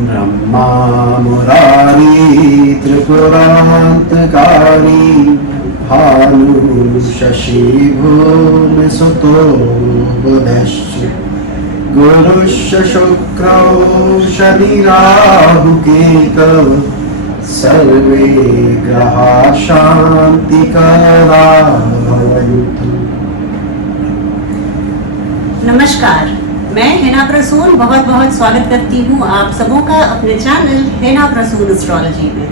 ब्रह्मा मुरारी त्रिपुरान्तकारी भानु शशि भूमि सुतो बुधश्च गुरुश्च शुक्रौ शनि राहु केतौ सर्वे ग्रहा शांतिकरा भवन्तु। नमस्कार, मैं हेना प्रसून बहुत बहुत स्वागत करती हूँ आप सबों का अपने चैनल हेना प्रसून एस्ट्रोलॉजी में।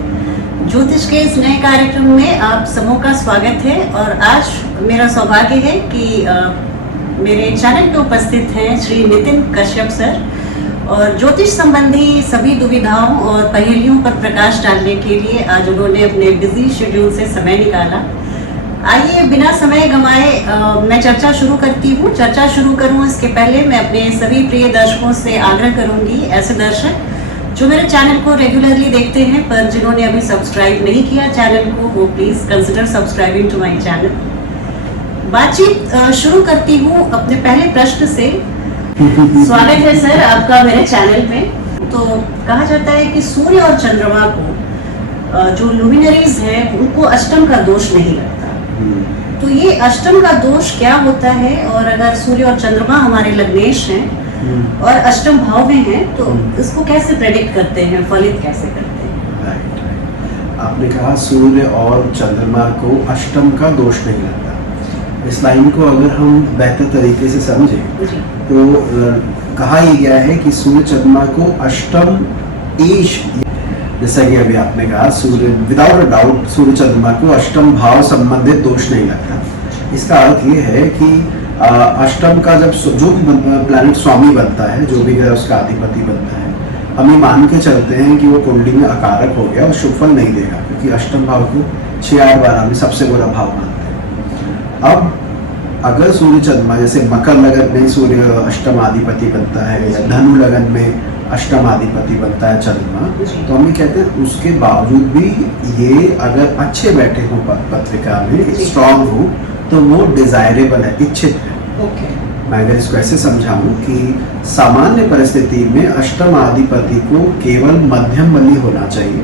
ज्योतिष के इस नए कार्यक्रम में आप सबों का स्वागत है और आज मेरा सौभाग्य है कि मेरे चैनल पे उपस्थित हैं श्री नितिन कश्यप सर और ज्योतिष संबंधी सभी दुविधाओं और पहेलियों पर प्रकाश डालने के लिए आज उन्होंने अपने बिजी शेड्यूल से समय निकाला। आइए बिना समय गंवाए मैं चर्चा शुरू करती हूँ। चर्चा शुरू करूँ इसके पहले मैं अपने सभी प्रिय दर्शकों से आग्रह करूंगी, ऐसे दर्शक जो मेरे चैनल को रेगुलरली देखते हैं पर जिन्होंने अभी सब्सक्राइब नहीं किया चैनल को, वो please consider subscribing to my channel. बातचीत शुरू करती हूँ अपने पहले प्रश्न से। स्वागत है सर आपका मेरे चैनल में। तो कहा जाता है कि सूर्य और चंद्रमा को जो लुमिनरीज है उनको अष्टम का दोष नहीं लगता, तो ये अष्टम का दोष क्या होता है और अगर सूर्य और चंद्रमा हमारे लग्नेश हैं और अष्टम भाव में हैं तो इसको कैसे प्रेडिक्ट करते हैं, फलित कैसे करते हैं? आपने कहा सूर्य और चंद्रमा को अष्टम का दोष नहीं लगता। इस लाइन को अगर हम बेहतर तरीके से समझें तो कहा ही गया है कि सूर्य चंद्रमा को अष्टम ईश, जैसा कि अभी आपने कहा सूर्य विदाउट डाउट सूर्य चंद्रमा को अष्टम भाव संबंधित दोष नहीं लगता। इसका अर्थ ये है कि अष्टम का जब जो भी प्लैनेट स्वामी बनता है, जो भी ग्रह उसका अधिपति बनता है, हम ये मान के चलते हैं कि वो कुंडली में अकारक हो गया और शुभ फल नहीं देगा, क्योंकि अष्टम भाव को 6-8-12 में सबसे बुरा भाव मानते हैं। अब अगर सूर्य चंद्रमा जैसे मकर लगन में सूर्य अष्टम अधिपति बनता है या धनु लगन में अष्टम अधिपति बनता है चंद्रमा, तो हम ये कहते हैं उसके बावजूद भी ये अगर अच्छे बैठे हो पत्रिका में, स्ट्रॉन्ग हो, तो वो डिजायरेबल है, इच्छित है। मैं अगर इसको ऐसे समझाऊं कि सामान्य परिस्थिति में अष्टम अधिपति को केवल मध्यम बली होना चाहिए।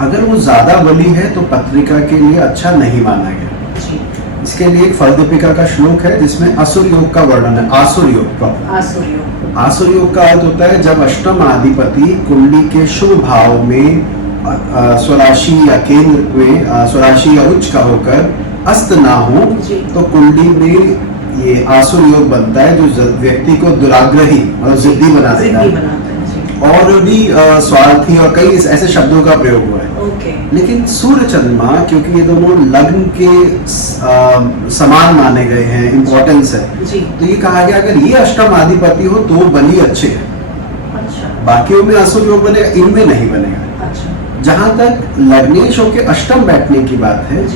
अगर वो ज्यादा बली है तो पत्रिका के लिए अच्छा नहीं माना गया। इसके लिए एक फलदीपिका का श्लोक है जिसमें असुर योग का वर्णन है। आसुर योग का अर्थ होता है जब अष्टम अधिपति कुंडली के शुभ भाव में स्वराशि या केंद्र में स्वराशि या उच्च का होकर अस्त ना हो तो कुंडली में ये आसुर योग बनता है, जो व्यक्ति को दुराग्रही मतलब जिद्दी बना देता है और भी स्वार्थी और कई ऐसे शब्दों का प्रयोग हुआ है। लेकिन सूर्य चंद्रमा क्योंकि ये दोनों लग्न के समान माने गए हैं, इम्पोर्टेंस है, तो ये कहा गया अगर ये अष्टम अधिपति हो तो बली अच्छे है। बाकियों में असुर योग बनेगा, इनमें नहीं बनेगा। जहां तक लग्नेशों के अष्टम बैठने की बात है,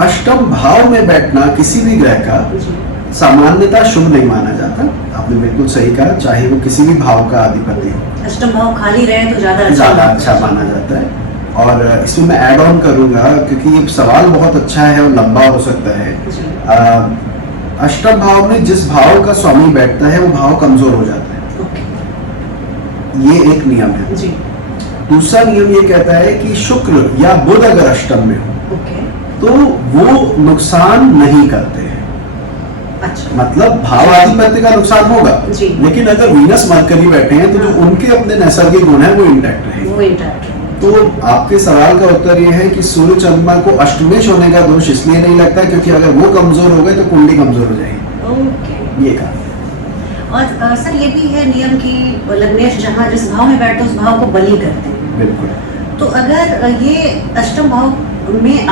अष्टम भाव में बैठना किसी भी ग्रह का सामान्यता शुभ नहीं माना जाता। आपने बिल्कुल सही कहा, चाहे वो किसी भी भाव का अधिपति हो, अष्टम भाव खाली रहे तो ज्यादा अच्छा माना जाता है। और इसमें मैं ऐड ऑन करूंगा क्योंकि ये सवाल बहुत अच्छा है और लंबा हो सकता है। अष्टम भाव में जिस भाव का स्वामी बैठता है वो भाव कमजोर हो जाता है, ये एक नियम है। दूसरा नियम ये कहता है कि शुक्र या बुध अगर अष्टम में हो तो वो नुकसान नहीं करते हैं। मतलब भावाधिपत्य का नुकसान होगा, लेकिन अगर वीनस मरकरी बैठे हैं तो जो उनके अपने नैसर्गिक गुण है वो इंटैक्ट रहेंगे। तो आपके सवाल का उत्तर ये है कि सूर्य चंद्रमा को अष्टमेश होने का दोष इसलिए नहीं लगता क्योंकि अगर वो कमजोर हो गए तो कुंडली कमजोर हो जाएगी। ये कहा। और सर ये भी है नियम की लग्नेश जहाँ जिस भाव में बैठते उस भाव को बली करते हैं। बिल्कुल। तो अगर ये अष्टम भाव में आ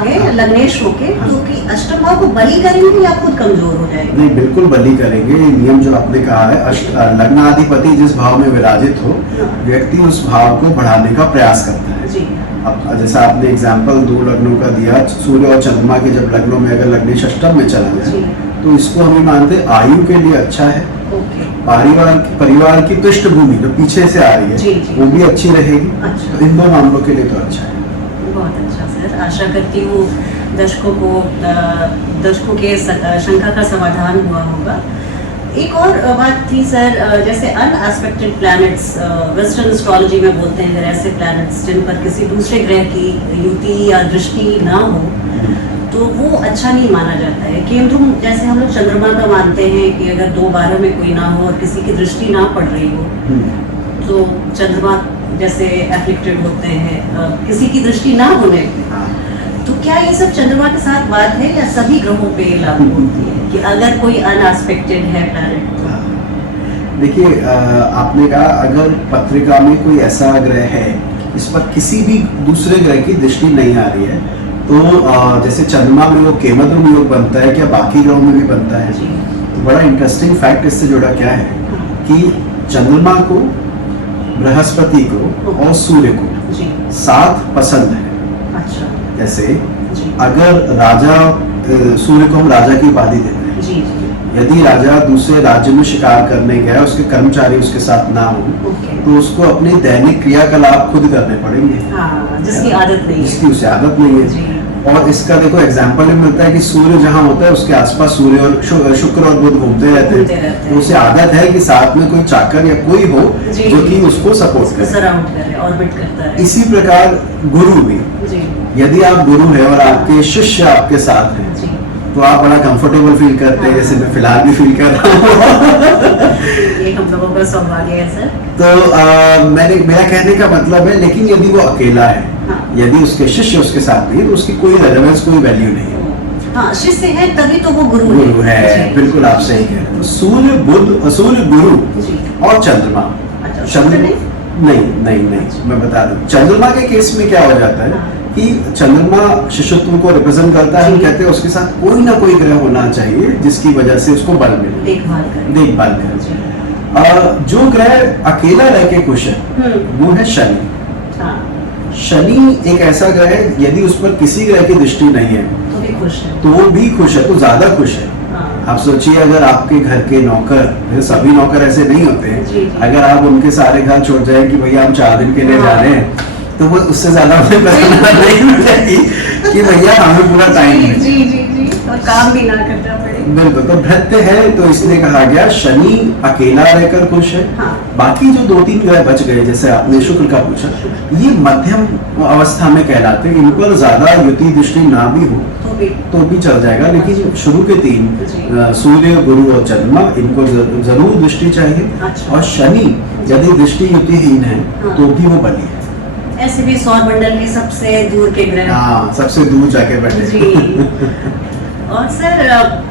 गए लग्नेश होके तो कि अष्टम भाव को बली करेंगे या खुद कमजोर हो जाएंगे? नहीं, बिल्कुल बली करेंगे। नियम जो आपने कहा है, लग्नाधिपति जिस भाव में विराजित हो व्यक्ति उस भाव को बढ़ाने का प्रयास करता है। अब जैसा आपने एग्जाम्पल 2 लग्नों का दिया, सूर्य और चंद्रमा के जब लग्नों में अगर लग्नेश अष्टम में चला जाए तो इसको हम मानते आयु के लिए अच्छा है। परिवार की पृष्ठभूमि जो पीछे से आ रही है वो भी अच्छी रहेगी। तो इन 2 मामलों के लिए तो अच्छा है। बहुत अच्छा सर, आशा करती हूँ दर्शकों के शंका का समाधान हुआ होगा। एक और बात थी सर, जैसे अनएस्पेक्टेड प्लैनेट्स वेस्टर्न एस्ट्रोलॉजी में बोलते हैं, अगर ऐसे प्लैनेट्स जिन पर किसी दूसरे ग्रह की युति या दृष्टि ना हो तो वो अच्छा नहीं माना जाता है। केंद्रुम जैसे हम लोग चंद्रमा का मानते हैं कि अगर 2-12 में कोई ना हो और किसी की दृष्टि ना पड़ रही हो तो चंद्रमा जैसे एफ्लिक्टेड होते हैं, किसी की दृष्टि ना होने पे। तो क्या ये सब चंद्रमा के साथ बात है या सभी ग्रहों पे लागू होती है कि अगर कोई अनएस्पेक्टेड है प्लैनेट तो? देखिए, आपने कहा अगर पत्रिका में कोई ऐसा ग्रह है इस पर किसी भी दूसरे ग्रह की दृष्टि नहीं आ रही है तो जैसे चंद्रमा में वो केमद्रुम योग बनता है, क्या बाकी ग्रहों में भी बनता है? तो बड़ा इंटरेस्टिंग फैक्ट इससे जुड़ा क्या है कि चंद्रमा को, बृहस्पति को और सूर्य को साथ पसंद है। अच्छा। जैसे अगर राजा, सूर्य को हम राजा की उपाधि देते हैं। जी। यदि राजा दूसरे राज्य में शिकार करने गया, उसके कर्मचारी उसके साथ ना हो तो उसको अपने दैनिक क्रियाकलाप खुद करने पड़ेंगे। हाँ, जिसकी आदत नहीं है, जिसकी उसे आदत नहीं है। और इसका देखो एग्जाम्पल ये मिलता है कि सूर्य जहाँ होता है उसके आसपास सूर्य और शुक्र और बुध घूमते रहते हैं, तो उसे आदत है कि साथ में कोई चाकर या कोई हो जो कि उसको सपोर्ट करे, सराउंड करे, ऑर्बिट करता है। इसी प्रकार गुरु भी, यदि आप गुरु है और आपके शिष्य आपके साथ हैं तो आप बड़ा कंफर्टेबल फील करते हैं, जैसे मैं फिलहाल भी फील कर रहा हूँ। ये हम लोगों का सौभाग्य है सर। तो मेरा कहने का मतलब है, लेकिन यदि वो अकेला है, यदि उसके शिष्य उसके साथ नहीं है तो उसकी कोई रेलेवेंस, कोई वैल्यू नहीं है। हाँ, शिष्य है तभी तो वो गुरु है। बिल्कुल आप सही कह रहे हैं। तो सूर्य, बुध, सूर्य, गुरु और चंद्रमा। नहीं, मैं बता दूं, चंद्रमा के केस में क्या हो जाता है कि चंद्रमा शिष्यत्व को रिप्रेजेंट करता है। हम कहते हैं उसके साथ कोई ना कोई ग्रह होना चाहिए जिसकी वजह से उसको बल मिले, देखभाल करे। जो ग्रह अकेला रह के खुश है वो है शनि। शनि एक ऐसा ग्रह है, यदि उस पर किसी ग्रह की दृष्टि नहीं है तो वो भी खुश है, तो ज्यादा खुश है। आप सोचिए, अगर आपके घर के नौकर, सभी नौकर ऐसे नहीं होते हैं, अगर आप उनके सारे घर छोड़ जाए कि भैया हम 4 दिन के लिए जा रहे हैं तो वो उससे ज्यादा हमें प्रसन्नता नहीं मिलेगी कि भैया हमें पूरा टाइम जी, और काम भी ना करना पड़े। बिल्कुल। तो भृत्य है तो इसलिए कहा गया शनि अकेला रहकर खुश है। बाकी जो 2-3 ग्रह बच गए, जैसे आपने शुक्र का पूछा, ये मध्यम अवस्था में कहलाते हैं। इन पर ज्यादा युति दृष्टि ना भी हो तो भी चल जाएगा, लेकिन शुरू के 3 सूर्य, गुरु और चंद्रमा, इनको जरूर दृष्टि चाहिए। और शनि यदि दृष्टि युतिहीन है तो भी वो बली है। ऐसे भी सौर मंडल के सबसे दूर के ग्रह, सबसे दूर जाके बैठे जी। और सर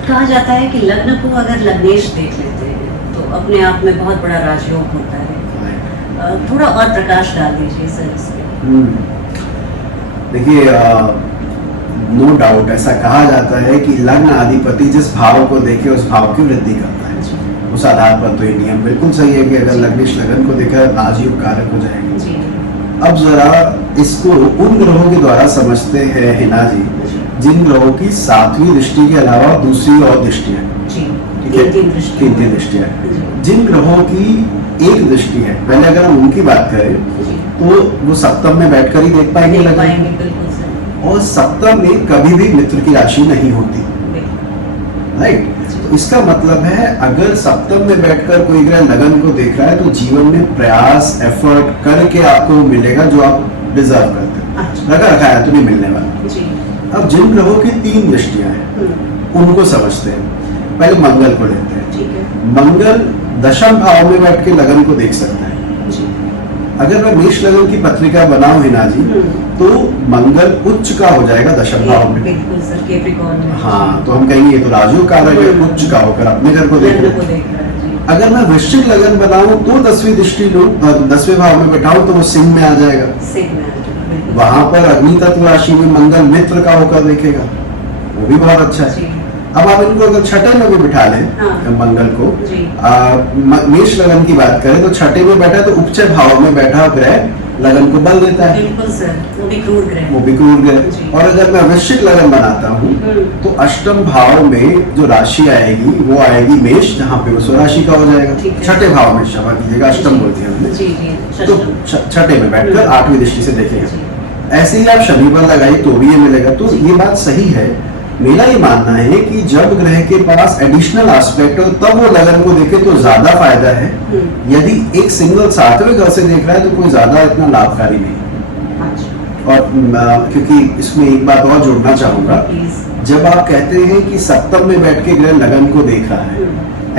कहा जाता है कि लग्न को अगर लग्नेश देख लेते हैं तो अपने आप में बहुत बड़ा राजयोग होता है। थोड़ा और प्रकाश डाल दीजिए सर इसमें। देखिए, नो डाउट ऐसा कहा जाता है कि लग्न अधिपति जिस भाव को देखे उस भाव की वृद्धि करता है। उस आधार पर तो ये नियम बिल्कुल सही है कि अगर लग्नेश लगन को देखा राजयोग कारक हो जाएगा। अब जरा इसको उन ग्रहों के द्वारा समझते हैं हिना जी, जिन ग्रहों की 7वीं दृष्टि के अलावा दूसरी और दृष्टियां, ठीक है, 3 दृष्टियां। जिन ग्रहों की 1 दृष्टि है, पहले अगर हम उनकी बात करें तो वो सप्तम में बैठकर ही देख पाएंगे लगन, और सप्तम में कभी भी मित्र की राशि नहीं होती, राइट। तो इसका मतलब है अगर सप्तम में बैठकर कोई ग्रह लगन को देख रहा है तो जीवन में प्रयास, एफर्ट करके आपको मिलेगा जो आप डिजर्व करते हैं। लगा रखा है तो नहीं मिलने वाला। अब जिन ग्रहों की 3 दृष्टियां हैं उनको समझते हैं। पहले मंगल को लेते हैं। मंगल दशम भाव में बैठ के लगन को देख सकता है। अगर मैं मेष लगन की पत्रिका बनाऊं हिना जी तो मंगल उच्च का हो जाएगा दशम भाव में। बिल्कुल सर, कैप्रिकॉर्न में। हाँ, तो हम कहेंगे ये तो राजयोग कारक है, उच्च का होकर अपने घर को देख रहा है। अगर मैं वृश्चिक लगन बनाऊं तो 10वीं दृष्टि लूं, 10वें भाव में बैठाऊं तो वो सिंह में आ जाएगा। वहां पर अग्नि तत्व राशि में मंगल मित्र का होकर देखेगा, वो भी बहुत अच्छा है। अब आप इनको अगर छठे में भी बिठा लें मंगल को, मेष लगन की बात करें तो छठे में बैठा तो उपचय भाव में बैठा ग्रह लगन को बल देता है। बिल्कुल सर, वो भी क्रूर ग्रह। और अगर मैं वृश्चिक लगन बनाता हूँ तो अष्टम भाव में जो राशि आएगी वो आएगी मेष, जहाँ पे वो स्वराशि का हो जाएगा। छठे भाव में क्षमा कीजिएगा, अष्टम बोल दिया हमने, तो छठे में बैठकर 8वीं दृष्टि से देखेगा। ऐसे ही आप शनि पर लगाइए तो भी ये मिलेगा। तो ये बात सही है मेरा ये मानना है कि जब ग्रह के पास एडिशनल एस्पेक्ट हो तब वो लगन को देखे तो ज्यादा फायदा है। यदि एक सिंगल सातवें घर से देख रहा है तो कोई ज्यादा इतना लाभकारी नहीं। अच्छा। और क्योंकि इसमें एक बात और जोड़ना चाहूंगा, प्लीज। जब आप कहते हैं कि सप्तम में बैठ के ग्रह लगन को देख रहा है,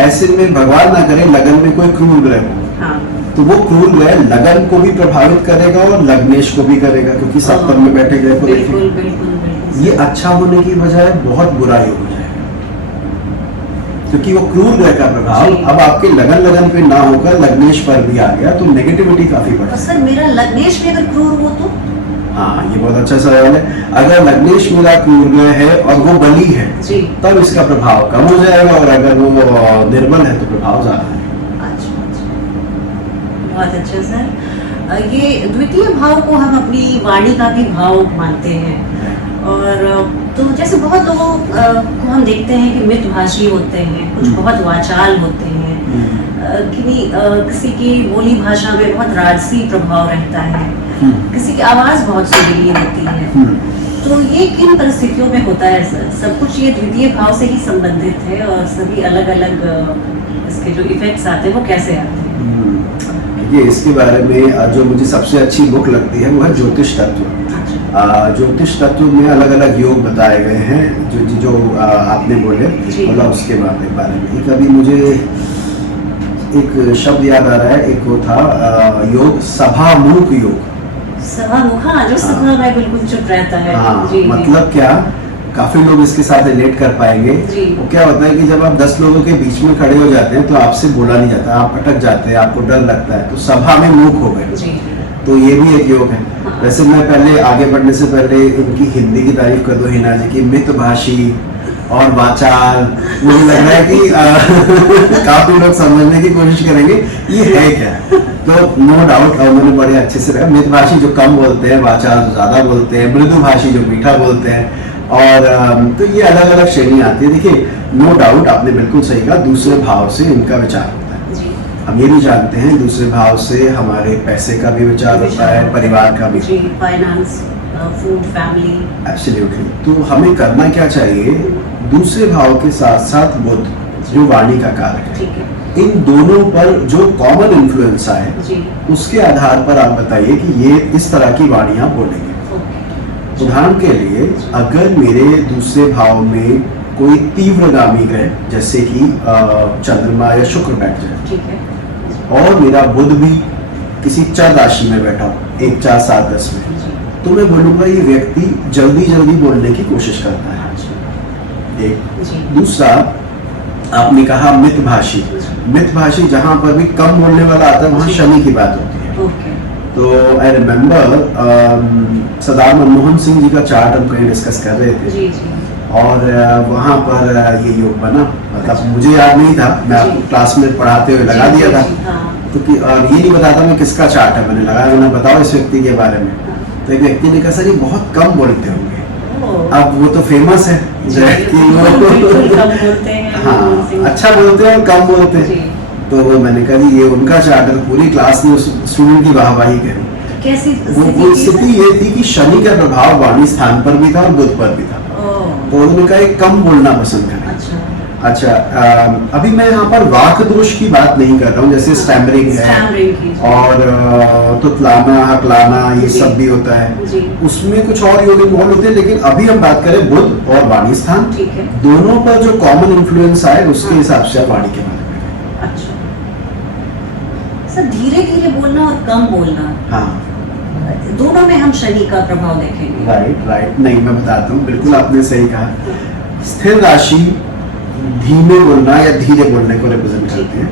ऐसे में भगवान ना करे लगन में कोई क्रूर ग्रह हो, हाँ। तो वो क्रूर ग्रह लगन को भी प्रभावित करेगा और लग्नेश को भी करेगा, क्योंकि सप्तम में बैठे ग्रह को बिल्कुल देखें। बिल्कुल बिल्कुल। ये अच्छा होने की बजाय बहुत बुरा योग हो जाएगा, क्योंकि वो क्रूर ग्रह का प्रभाव जी। अब आपके लगन पे ना होकर लग्नेश पर भी आ गया, तो नेगेटिविटी काफी बढ़ और जाएगी। सर मेरा लग्नेश भी अगर क्रूर हो तो? हाँ, ये बहुत अच्छा सवाल है। अगर लग्नेश मेरा क्रूर ग्रह है और वो बली है, जी। तब इसका प्रभाव कम हो जाएगा, और अगर वो निर्बल है तो प्रभाव ज्यादा है। अच्छा अच्छा, बहुत अच्छा सर। ये द्वितीय भाव को हम अपनी वाणी का भी भाव मानते हैं, और तो जैसे बहुत लोगों को हम देखते हैं कि मितभाषी होते हैं, कुछ बहुत वाचाल होते हैं, किसी की बोली भाषा में बहुत राजसी प्रभाव रहता है, किसी की आवाज बहुत सुरीली होती है। तो ये किन परिस्थितियों में होता है सर? सब कुछ ये द्वितीय भाव से ही संबंधित है, और सभी अलग अलग इसके जो इफेक्ट्स आते हैं वो कैसे आते हैं? ये इसके बारे में जो मुझे सबसे अच्छी बुक लगती है वो है ज्योतिष तत्व। ज्योतिष तत्व में अलग अलग योग बताए गए हैं, जो आपने बोले, बोला उसके बारे में। एक अभी मुझे एक शब्द याद आ रहा है, एक वो था योग सभामुख योग। सभामुख, हाँ, जो सभा में बिल्कुल चुप रहता है। हाँ, जी, मतलब क्या, काफी लोग इसके साथ रिलेट कर पाएंगे। वो क्या होता है कि जब आप 10 लोगों के बीच में खड़े हो जाते हैं तो आपसे बोला नहीं जाता, आप अटक जाते हैं, आपको डर लगता है, तो सभा में मूक हो गए। तो ये भी एक योग है। हाँ। वैसे मैं पहले आगे बढ़ने से पहले इनकी हिंदी की तारीफ कर दूं, हिना जी की, मितभाषी और वाचाल। मुझे लग रहा है कि काफी लोग समझने की कोशिश करेंगे ये है क्या। तो नो डाउट मैंने बड़े अच्छे से रखा। मितभाषी जो कम बोलते हैं, वाचाल जो ज्यादा बोलते हैं, मृदुभाषी जो मीठा बोलते हैं, और तो ये अलग अलग श्रेणी आती है। देखिए, नो डाउट आपने बिल्कुल सही कहा, दूसरे भाव से इनका विचार होता है। जी। हम ये भी जानते हैं दूसरे भाव से हमारे पैसे का भी विचार होता है, परिवार का भी, फाइनेंस, फूड, फैमिली। एब्सोल्युटली। तो हमें करना क्या चाहिए, दूसरे भाव के साथ साथ बुध जो वाणी का कारक है, इन दोनों पर जो कॉमन इन्फ्लुएंस आए, उसके आधार पर आप बताइए कि ये इस तरह की वाणियां बोलेंगे। उदाहरण के लिए, अगर मेरे दूसरे भाव में कोई तीव्रगामी ग्रह जैसे कि चंद्रमा या शुक्र बैठ जाए, और मेरा बुध भी किसी चर राशि में बैठा हो, 1, 4, 7, 10 में, तो मैं बोलूंगा ये व्यक्ति जल्दी जल्दी बोलने की कोशिश करता है। एक दूसरा, आपने कहा मितभाषी। मितभाषी जहां पर भी कम बोलने वाला आता है वहां शनि की बात होती है। तो आई रिमेम्बर सरदार मनमोहन सिंह जी का चार्ट हम कहीं डिस्कस कर रहे थे, और वहां पर ये योग बना। मतलब मुझे याद नहीं था, मैं आपको क्लास में पढ़ाते हुए लगा दिया था, तो और ये नहीं बताता मैं किसका चार्ट है, मैंने लगाया, मैंने बताओ इस व्यक्ति के बारे में। तो एक व्यक्ति ने कहा सर ये बहुत कम बोलते होंगे। अब वो तो फेमस है कि वो हाँ, अच्छा बोलते हैं और कम बोलते हैं। तो मैंने कहा जी ये उनका चार्ट है, पूरी क्लास ने उस स्टूडेंट की वाहवाही करी। कैसी वो स्थिति ये थी कि शनि का प्रभाव वाणी स्थान पर भी था और बुध पर भी था, तो उन्होंने कहा कम बोलना पसंद करें। अच्छा, अभी मैं यहाँ पर वाक दोष की बात नहीं कर रहा हूँ, जैसे स्टैमरिंग है और तुतलाना, हकलाना, ये सब भी होता है, उसमें कुछ और योग इन्वॉल्व होते हैं। लेकिन अभी हम बात करें बुध और वाणी स्थान, दोनों पर जो कॉमन इन्फ्लुएंस आए उसके हिसाब से वाणी के बारे में। अच्छा सर, धीरे धीरे बोलना और कम बोलना, हाँ, दोनों में हम शनि का प्रभाव देखेंगे। राइट। नहीं, मैं बताता हूँ, बिल्कुल आपने सही कहा। स्थिर राशि धीमे बोलना या धीरे बोलने को रिप्रेजेंट करते हैं,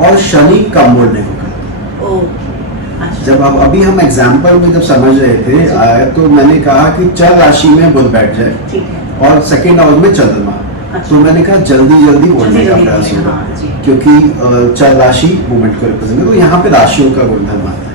और शनि कम बोलने को करते हैं। जब अब अभी हम एग्जाम्पल में जब समझ रहे थे तो मैंने कहा कि चर राशि में बुध बैठ जाए और सेकेंड हाउस में चंद्रमा, तो मैंने कहा जल्दी जल्दी बोलने का प्रयास होगा, क्योंकि चर राशि मूवमेंट को रिप्रेजेंट करते हैं। तो यहाँ पे राशियों का गुणधर्म आता है।